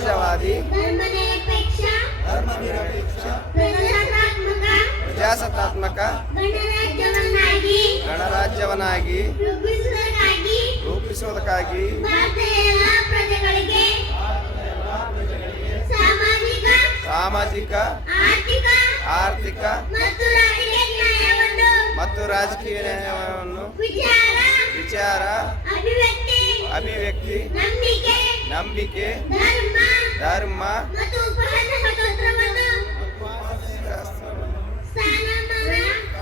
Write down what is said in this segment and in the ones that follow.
ಸಮಾಜವಾದಿ, ಧರ್ಮನಿರಪೇಕ್ಷ, ಪ್ರಜಾಸತ್ತಾತ್ಮಕ ಗಣರಾಜ್ಯವನ್ನಾಗಿ ರೂಪಿಸುವುದಕ್ಕಾಗಿ ಸಾಮಾಜಿಕ, ಆರ್ಥಿಕ ಮತ್ತು ರಾಜಕೀಯ ನ್ಯಾಯವನ್ನು ವಿಚಾರ, ಅಭಿವ್ಯಕ್ತಿ, ನಂಬಿಕೆ, ಧರ್ಮ,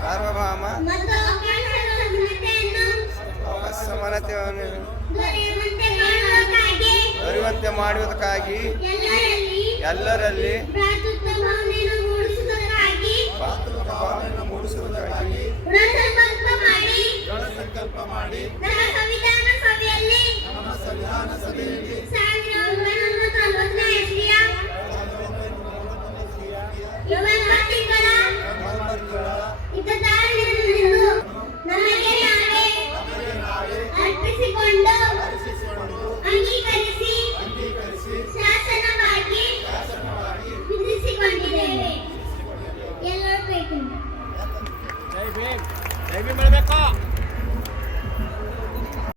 ಸಾರ್ವಭೌಮ ಸಮಾನತೆಯನ್ನು ದೊರೆಯುವಂತೆ ಮಾಡುವುದಕ್ಕಾಗಿ ಎಲ್ಲರಲ್ಲಿ ಭಾವನೆಯನ್ನು ಮೂಡಿಸುವುದಕ್ಕಾಗಿ ದೃಢ ಸಂಕಲ್ಪ ಮಾಡಿ ನಮ್ಮ ಸಂವಿಧಾನ ಸಭೆಯಲ್ಲಿ ನಮಗೆ ನಾವೇ ಅರ್ಪಿಸಿಕೊಂಡು ಅಂಗೀಕರಿಸಿ ಶಾಸನವಾಗಿ ವಿಧಿಸಿಕೊಂಡಿದ್ದೇವೆ. ಎಲ್ಲರೂ ಕೈ ಜೈ ಭೀಮ್. ಜೈ ಭೀಮ್ ಹೇಳಬೇಕು.